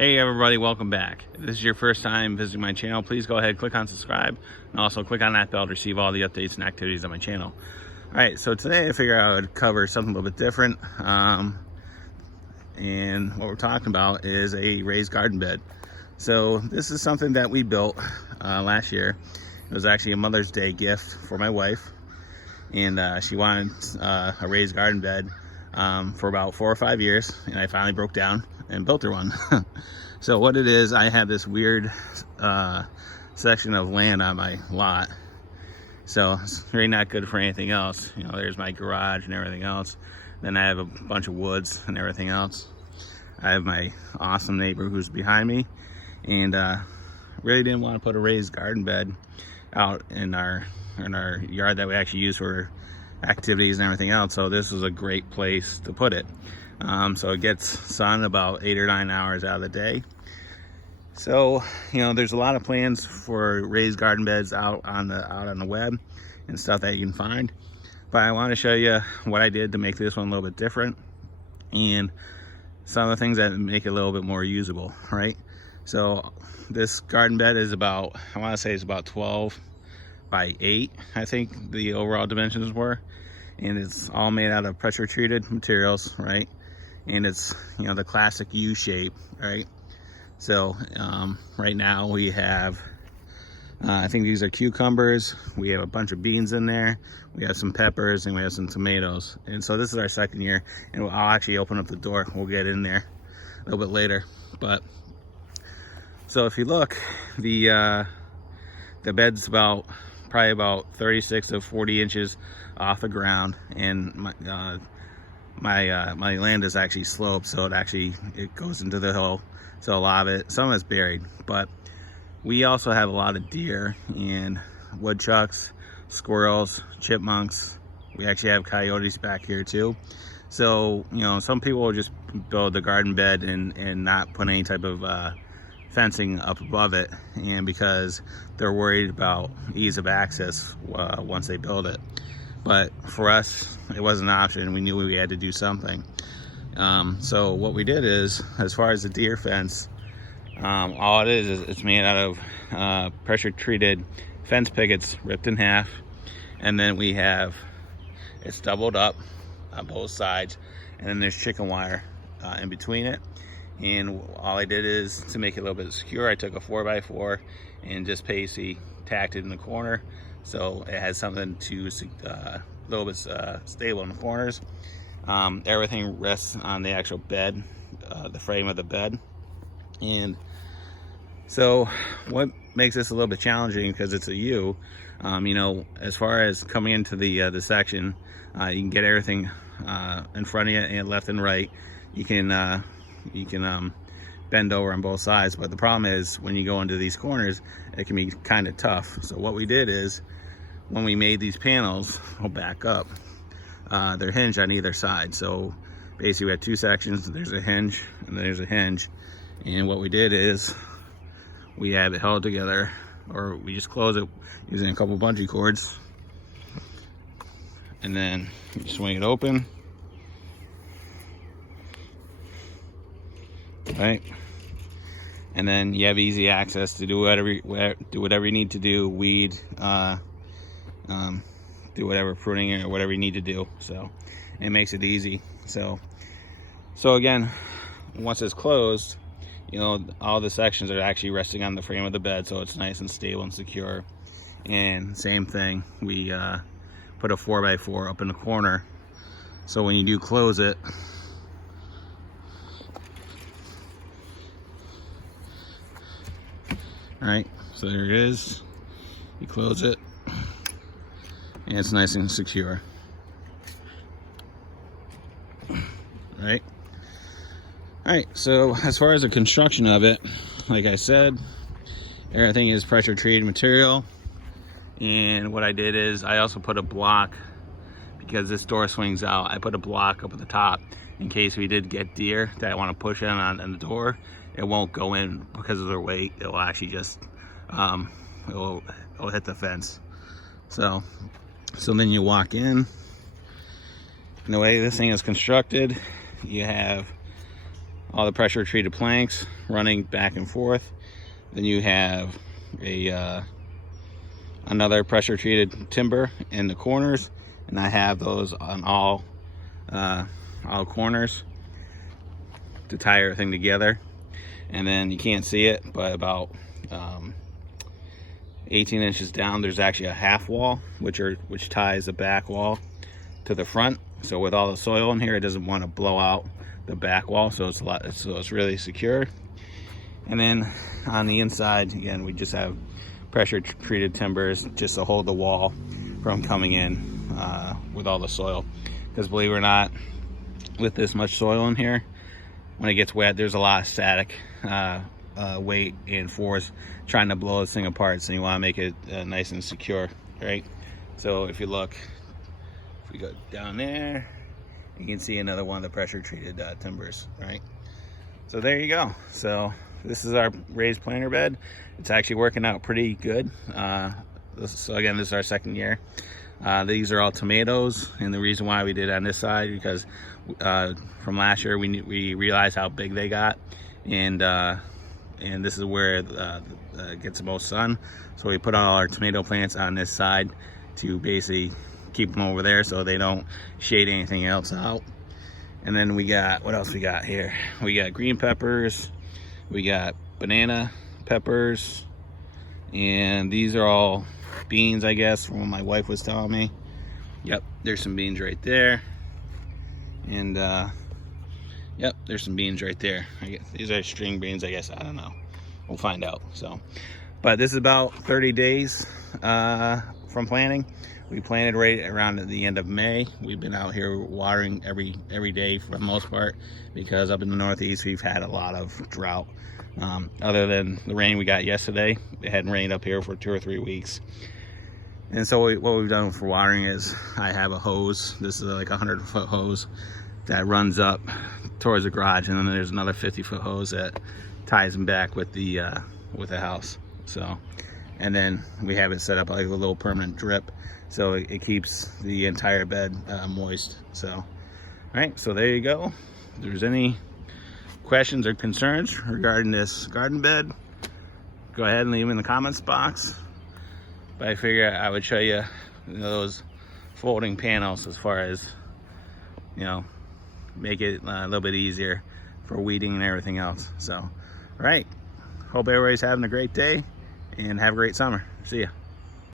Hey everybody, welcome back. If this is your first time visiting my channel, please go ahead, click on subscribe, and also click on that bell to receive all the updates and activities on my channel. Alright, so today I figured I would cover something a little bit different. And what we're talking about is a raised garden bed. So this is something that we built last year. It was actually a Mother's Day gift for my wife. And she wanted a raised garden bed for about 4 or 5 years, and I finally broke down and built her one. So what it is, I had this weird section of land on my lot, so it's really not good for anything else. You know, there's my garage and everything else. Then I have a bunch of woods and everything else. I have my awesome neighbor who's behind me, and really didn't want to put a raised garden bed out in our yard that we actually use for activities and everything else. So this was a great place to put it. So it gets sun about 8 or 9 hours out of the day. So, you know, there's a lot of plans for raised garden beds out on the web and stuff that you can find. But I want to show you what I did to make this one a little bit different, and some of the things that make it a little bit more usable, right? So this garden bed is about, I want to say it's about 12 by 8, I think the overall dimensions were. And it's all made out of pressure treated materials, right? And it's, you know, the classic U shape, right? So right now we have I think these are cucumbers, we have a bunch of beans in there, we have some peppers, and we have some tomatoes. And so this is our second year, and I'll actually open up the door, we'll get in there a little bit later. But so if you look, the bed's probably about 36 to 40 inches off the ground, and my land is actually sloped, so it goes into the hill. So a lot of it, some of it's buried, but we also have a lot of deer and woodchucks, squirrels, chipmunks. We actually have coyotes back here too. So, you know, some people will just build the garden bed and not put any type of fencing up above it, and because they're worried about ease of access once they build it. But for us, it wasn't an option. We knew we had to do something. So what we did is, as far as the deer fence, all it is it's made out of pressure treated fence pickets ripped in half, and then it's doubled up on both sides, and then there's chicken wire in between it. And all I did is, to make it a little bit secure, I took a 4x4 and just pasty tacked it in the corner, so it has something to a little bit stable in the corners. Everything rests on the actual bed, the frame of the bed. And so what makes this a little bit challenging, because it's a U, you know, as far as coming into the section, you can get everything in front of you and left and right. You can bend over on both sides, but the problem is when you go into these corners, it can be kind of tough. So what we did is, when we made these panels, I'll back up, they're hinged on either side. So basically we have two sections, there's a hinge and there's a hinge, and what we did is we have it held together, or we just close it using a couple bungee cords, and then you swing it open, right? And then you have easy access to do whatever you need to do, weed, do whatever pruning or whatever you need to do. So it makes it easy. So again, once it's closed, you know, all the sections are actually resting on the frame of the bed, so it's nice and stable and secure. And same thing, we put a 4x4 up in the corner, so when you do close it, all right, so there it is, you close it, and it's nice and secure, right? All right, so as far as the construction of it, like I said, everything is pressure treated material. And what I did is, I also put a block, because this door swings out, I put a block up at the top in case we did get deer that I want to push in on the door. It won't go in because of their weight. It will actually just it'll hit the fence. So then you walk in, and the way this thing is constructed, you have all the pressure treated planks running back and forth. Then you have a another pressure treated timber in the corners, and I have those on all corners to tie everything together. And then you can't see it, but about 18 inches down, there's actually a half wall, which ties the back wall to the front. So with all the soil in here, it doesn't want to blow out the back wall, so it's really secure. And then on the inside, again, we just have pressure treated timbers just to hold the wall from coming in with all the soil. Because believe it or not, with this much soil in here, when it gets wet, there's a lot of static weight and force trying to blow this thing apart. So you want to make it nice and secure, right? So if you look, if we go down there, you can see another one of the pressure treated timbers, right? So there you go. So this is our raised planter bed. It's actually working out pretty good. So again, this is our second year. These are all tomatoes, and the reason why we did it on this side, because from last year we realized how big they got, and this is where it gets the most sun. So we put all our tomato plants on this side to basically keep them over there so they don't shade anything else out. And then we got, what else we got here? We got green peppers, we got banana peppers, and these are all beans, I guess, from what my wife was telling me. Yep, there's some beans right there. And yep, there's some beans right there. I guess these are string beans, I guess. I don't know. We'll find out. So, but this is about 30 days from planting. We planted right around the end of May. We've been out here watering every day for the most part, because up in the Northeast we've had a lot of drought. Other than the rain we got yesterday, it hadn't rained up here for 2 or 3 weeks. And so what we've done for watering is I have a hose. This is like a 100-foot hose that runs up towards the garage, and then there's another 50-foot hose that ties them back with the house. So, and then we have it set up like a little permanent drip, so it keeps the entire bed moist. So, all right, so there you go. If there's any questions or concerns regarding this garden bed, go ahead and leave them in the comments box. But I figure I would show you, those folding panels, as far as, make it a little bit easier for weeding and everything else. So, all right, hope everybody's having a great day and have a great summer. See ya.